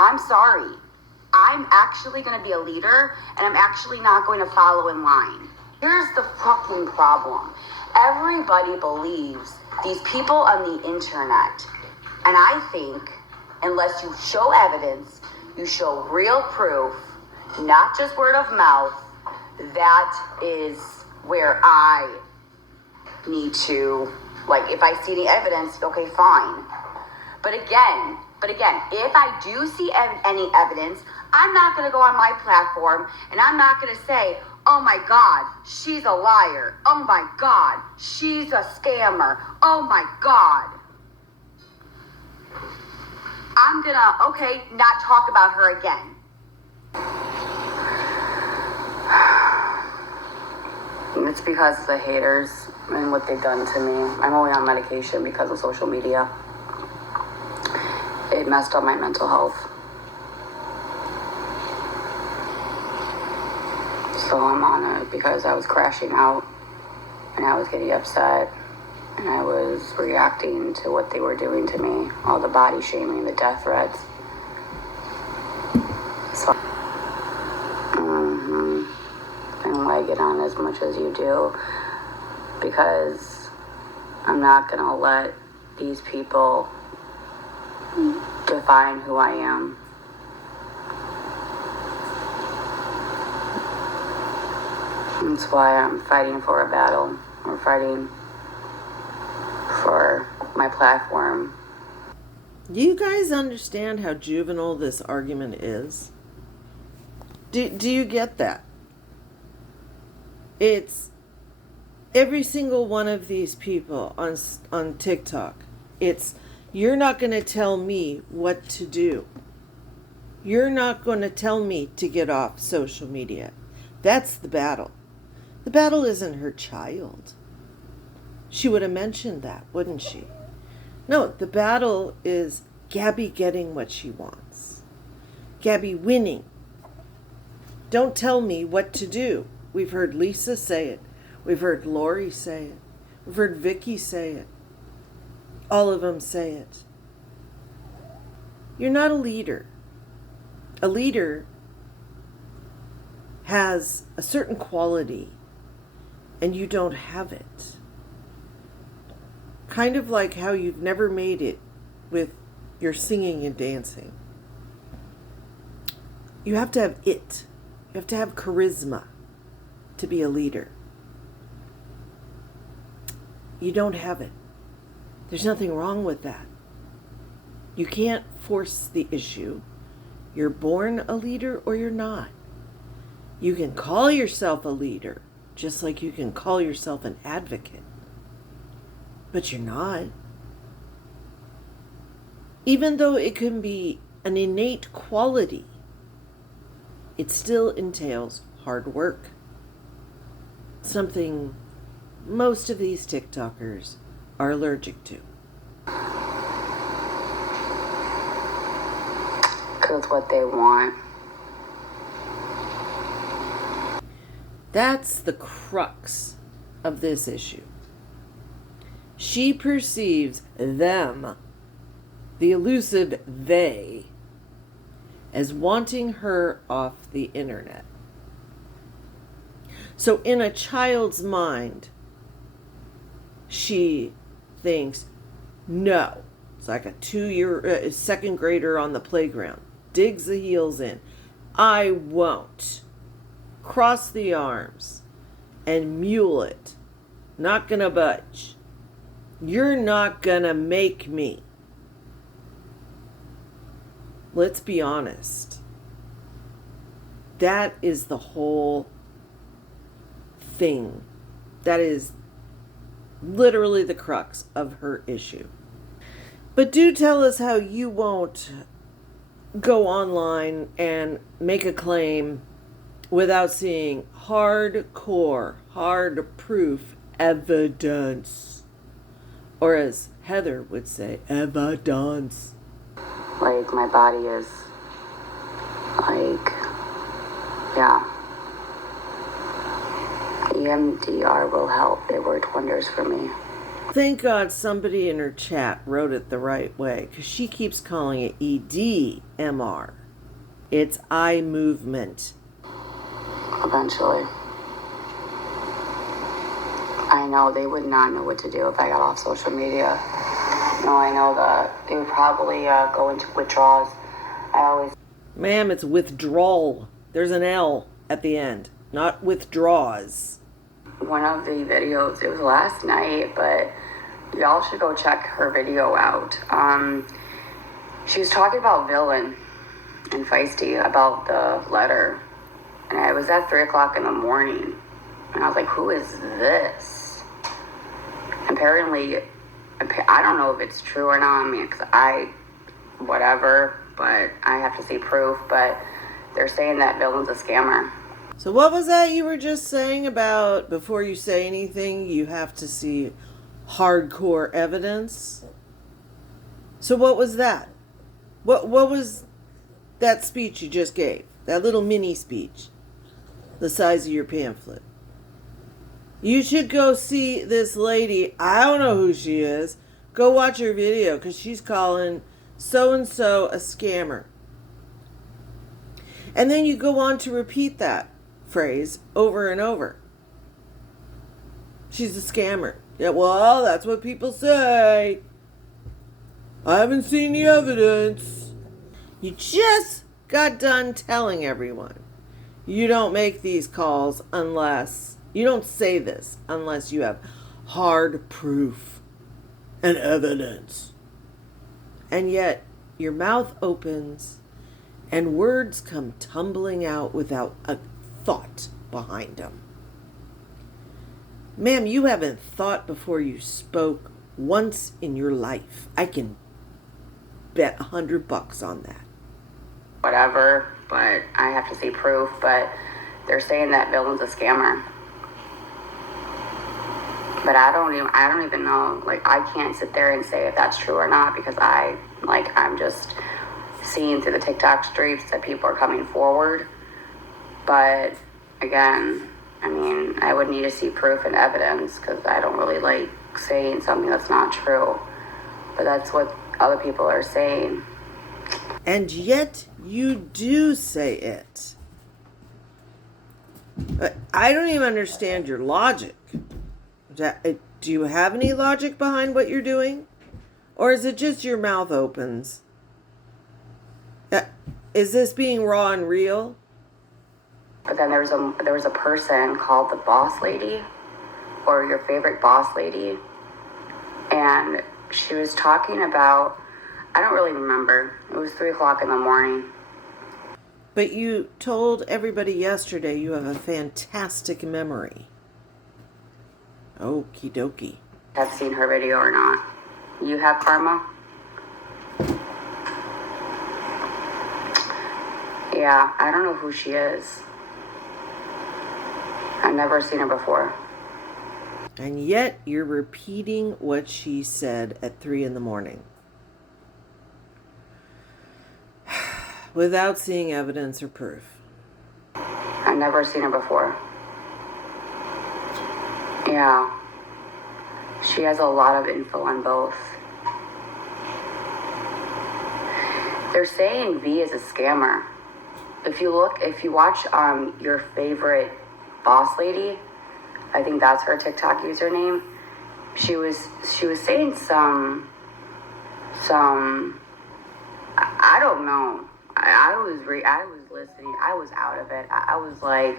I'm sorry. I'm actually going to be a leader, and I'm actually not going to follow in line. Here's the fucking problem. Everybody believes these people on the internet. And I think unless you show evidence, you show real proof, not just word of mouth, that is where I need to, like, if I see the evidence, okay, fine. But again, if I do see any evidence, I'm not going to go on my platform and I'm not going to say, oh my God, she's a liar. Oh my God, she's a scammer. Oh my God. I'm going to, okay, not talk about her again. It's because of the haters and what they've done to me. I'm only on medication because of social media. It messed up my mental health. So I'm on it because I was crashing out and I was getting upset and I was reacting to what they were doing to me, all the body shaming, the death threats. So, and why get on as much as you do, because I'm not going to let these people define who I am. That's why I'm fighting for a battle. I'm fighting for my platform. Do you guys understand how juvenile this argument is? Do you get that? It's every single one of these people on TikTok. It's, you're not going to tell me what to do. You're not going to tell me to get off social media. That's the battle. The battle isn't her child. She would have mentioned that, wouldn't she? No, the battle is Gabby getting what she wants. Gabby winning. Don't tell me what to do. We've heard Lisa say it. We've heard Lori say it. We've heard Vicky say it. All of them say it. You're not a leader. A leader has a certain quality and you don't have it. Kind of like how you've never made it with your singing and dancing. You have to have it. You have to have charisma to be a leader. You don't have it. There's nothing wrong with that. You can't force the issue. You're born a leader or you're not. You can call yourself a leader, just like you can call yourself an advocate. But you're not. Even though it can be an innate quality, it still entails hard work. Something most of these TikTokers are allergic to. Because what they want. That's the crux of this issue. She perceives them, the elusive they, as wanting her off the internet. So in a child's mind, she thinks, no. It's like a second grader on the playground. Digs the heels in. I won't. Cross the arms and mule it. Not gonna budge. You're not gonna make me. Let's be honest. That is the whole thing. That is literally the crux of her issue. But do tell us how you won't go online and make a claim without seeing hardcore, hard proof evidence. Or as Heather would say, evidence. Like, my body is, like, yeah. EMDR will help. It worked wonders for me. Thank God somebody in her chat wrote it the right way, because she keeps calling it EDMR. It's eye movement. Eventually. I know they would not know what to do if I got off social media. No, I know that they would probably go into withdrawals. Ma'am, it's withdrawal. There's an L at the end, not withdraws. One of the videos, it was last night, but y'all should go check her video out. She was talking about Villain and Feisty about the letter. And I was at 3 o'clock in the morning. And I was like, who is this? Apparently, I don't know if it's true or not. I mean, whatever, but I have to see proof. But they're saying that Villain's a scammer. So what was that you were just saying about before you say anything, you have to see hardcore evidence? So what was that? What was that speech you just gave? That little mini speech, the size of your pamphlet. You should go see this lady. I don't know who she is. Go watch her video, because she's calling so-and-so a scammer. And then you go on to repeat that phrase over and over. She's a scammer. Yeah, well, that's what people say. I haven't seen the evidence. You just got done telling everyone you don't make these calls unless, you don't say this unless you have hard proof and evidence. And yet your mouth opens and words come tumbling out without a thought behind them. Ma'am, you haven't thought before you spoke once in your life. I can bet $100 on that. Whatever, but I have to see proof. But they're saying that Villain's a scammer. But I don't even know. Like, I can't sit there and say if that's true or not, because I'm just seeing through the TikTok streets that people are coming forward. But again, I mean, I would need to see proof and evidence, because I don't really like saying something that's not true. But that's what other people are saying. And yet you do say it. I don't even understand your logic. Do you have any logic behind what you're doing? Or is it just your mouth opens? Is this being raw and real? But then there was a person called the Boss Lady, or your favorite boss lady, and she was talking about, I don't really remember. It was 3 o'clock in the morning. But you told everybody yesterday you have a fantastic memory. Okie dokie. Have seen her video or not? You have, Karma? Yeah, I don't know who she is. I've never seen her before. And yet you're repeating what she said at 3 in the morning. Without seeing evidence or proof. I've never seen her before. Yeah. She has a lot of info on both. They're saying V is a scammer. If you watch your favorite boss lady, I think that's her TikTok username. She was saying some I don't know. I was listening. I was out of it. I was like,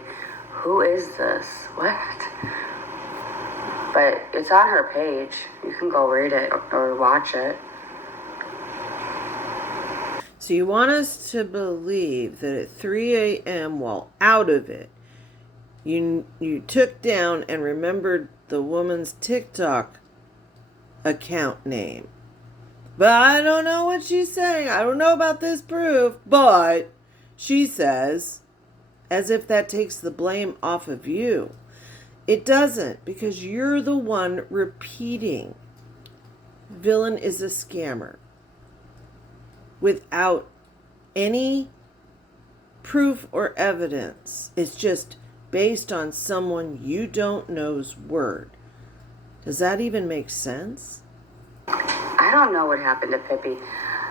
who is this? What? But it's on her page. You can go read it or watch it. So you want us to believe that at 3 a.m. while out of it, you took down and remembered the woman's TikTok account name. But I don't know what she's saying. I don't know about this proof. But she says, as if that takes the blame off of you. It doesn't, because you're the one repeating. Villain is a scammer. Without any proof or evidence. It's just based on someone you don't know's word. Does that even make sense? I don't know what happened to Pippi.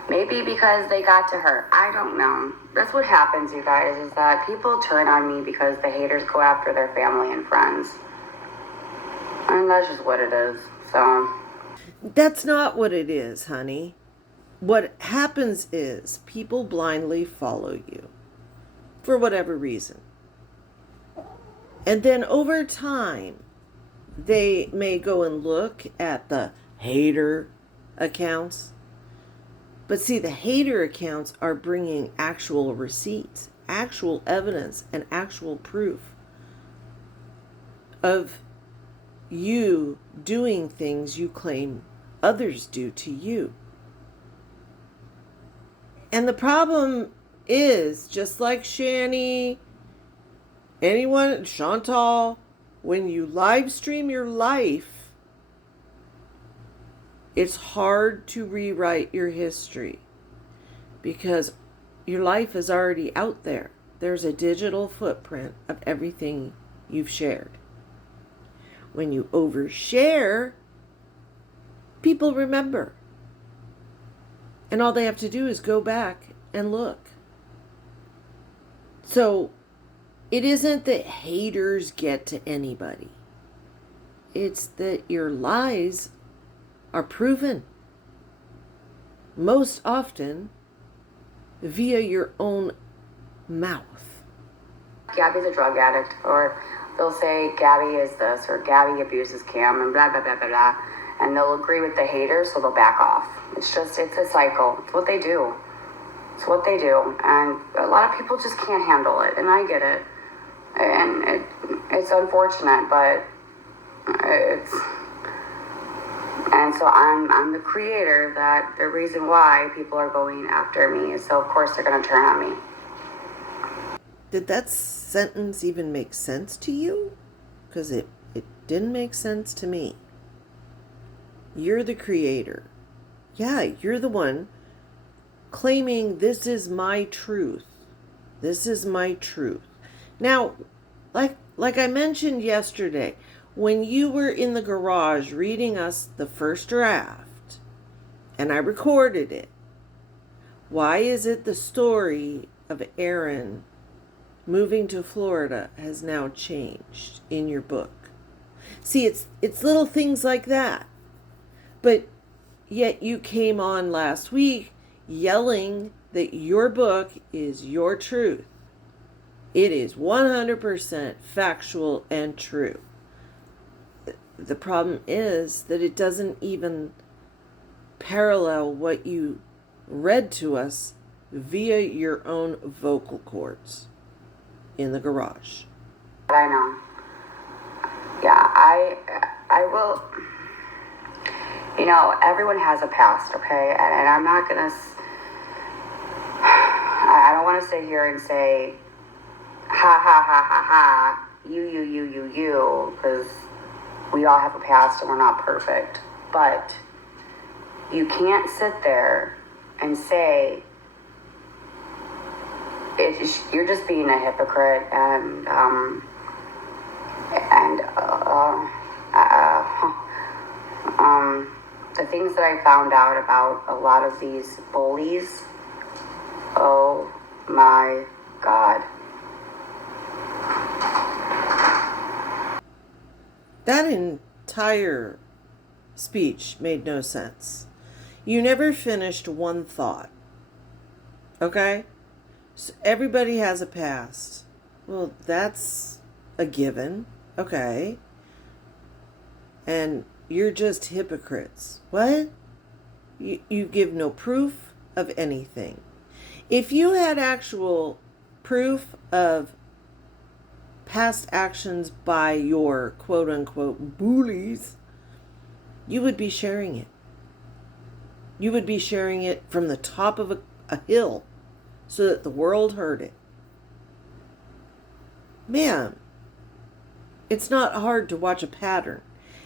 Maybe because they got to her. I don't know. That's what happens, you guys, is that people turn on me because the haters go after their family and friends. And that's just what it is. So. That's not what it is, honey. What happens is people blindly follow you for whatever reason. And then over time, they may go and look at the hater accounts. But see, the hater accounts are bringing actual receipts, actual evidence, and actual proof of you doing things you claim others do to you. And the problem is, just like Shani, anyone, Chantal, when you live stream your life, it's hard to rewrite your history because your life is already out there. There's a digital footprint of everything you've shared. When you overshare, people remember. And all they have to do is go back and look. So it isn't that haters get to anybody. It's that your lies are proven most often via your own mouth. Gabby's a drug addict, or they'll say Gabby is this, or Gabby abuses Cam, and blah, blah, blah, blah, blah. And they'll agree with the haters, so they'll back off. It's a cycle. It's what they do. It's what they do. And a lot of people just can't handle it, and I get it. And it's unfortunate, but it's... And so I'm the creator, that the reason why people are going after me is so of course they're going to turn on me. Did that sentence even make sense to you? Because it didn't make sense to me. You're the creator. Yeah, you're the one claiming this is my truth. This is my truth. Now, like I mentioned yesterday, when you were in the garage reading us the first draft, and I recorded it, why is it the story of Aaron moving to Florida has now changed in your book? See, it's little things like that. But yet you came on last week yelling that your book is your truth. It is 100% factual and true. The problem is that it doesn't even parallel what you read to us via your own vocal cords in the garage. I know. Yeah, I will. You know, everyone has a past, okay? And I'm not gonna. I don't want to sit here and say, ha ha ha ha ha, you, because we all have a past and we're not perfect. But you can't sit there and say you're just being a hypocrite and the things that I found out about a lot of these bullies, oh my God. That entire speech made no sense. You never finished one thought. Okay? So everybody has a past. Well, that's a given. Okay. And you're just hypocrites. What? You give no proof of anything. If you had actual proof of past actions by your quote-unquote bullies, you would be sharing it. You would be sharing it from the top of a hill so that the world heard it. Ma'am, it's not hard to watch a pattern.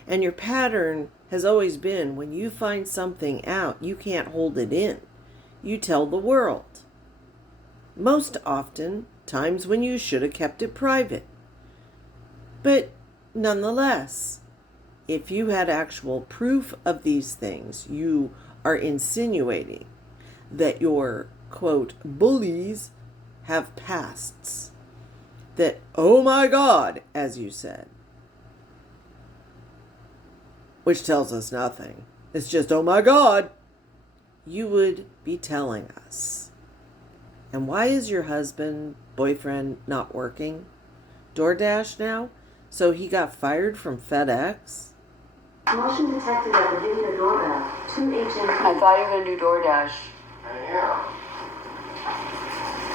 And your pattern has always been, when you find something out, you can't hold it in. You tell the world. Most often, times when you should have kept it private. But nonetheless, if you had actual proof of these things, you are insinuating that your, quote, bullies have pasts. That, oh my God, as you said. Which tells us nothing. It's just, oh my God. You would be telling us. And why is your husband, boyfriend, not working? DoorDash now? So he got fired from FedEx? Motion detected at the video doorbell. 2 HMP. I thought you were gonna do DoorDash. Yeah.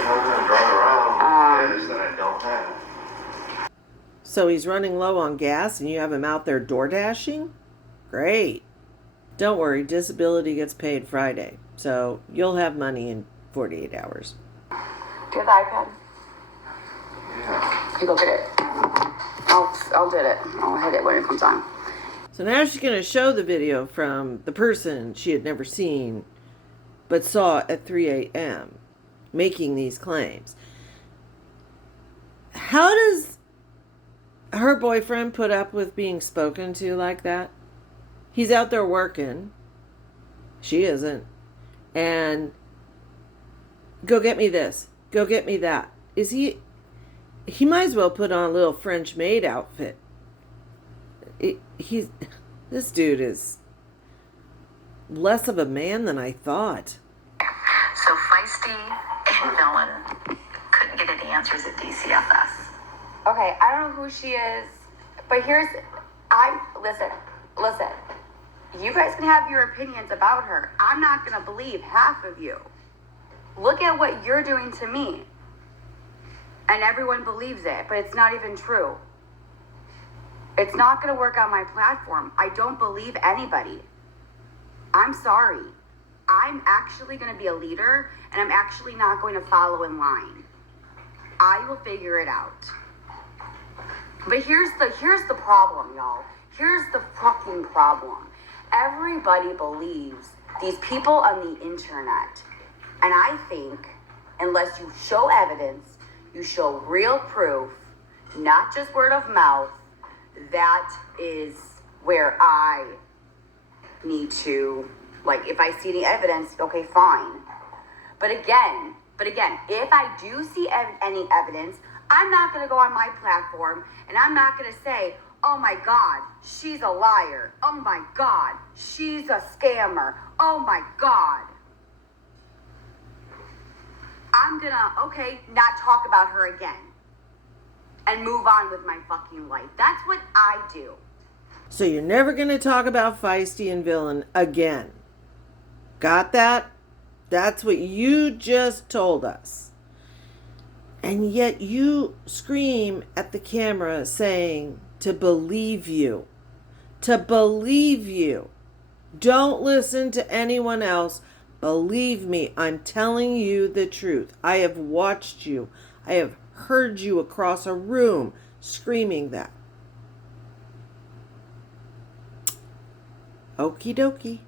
I'm gonna drive around with this that I don't have. So he's running low on gas and you have him out there door dashing? Great. Don't worry, disability gets paid Friday. So you'll have money in 48 hours. Do you have the iPad? Yeah. Okay, go get it. I'll get it. I'll hit it when it comes on. So now she's going to show the video from the person she had never seen but saw at 3 a.m. making these claims. How does her boyfriend put up with being spoken to like that? He's out there working. She isn't. And go get me this. Go get me that. Is he might as well put on a little French maid outfit. This dude is less of a man than I thought. So Feisty and Villain couldn't get any answers at DCFS. Okay, I don't know who she is, but listen. You guys can have your opinions about her. I'm not gonna believe half of you. Look at what you're doing to me. And everyone believes it, but it's not even true. It's not gonna work on my platform. I don't believe anybody. I'm sorry. I'm actually gonna be a leader, and I'm actually not going to follow in line. I will figure it out. But here's the problem, y'all. Here's the fucking problem. Everybody believes these people on the internet. And I think unless you show evidence, you show real proof, not just word of mouth, that is where I need to, like, if I see any evidence, okay, fine. But again, if I do see any evidence, I'm not going to go on my platform and I'm not going to say, oh my God, she's a liar. Oh my God, she's a scammer. Oh my God. I'm going to, okay, not talk about her again and move on with my fucking life. That's what I do. So you're never going to talk about Feisty and Villain again. Got that? That's what you just told us. And yet you scream at the camera saying to believe you. To believe you. Don't listen to anyone else. Believe me, I'm telling you the truth. I have watched you. I have heard you across a room screaming that. Okie dokie.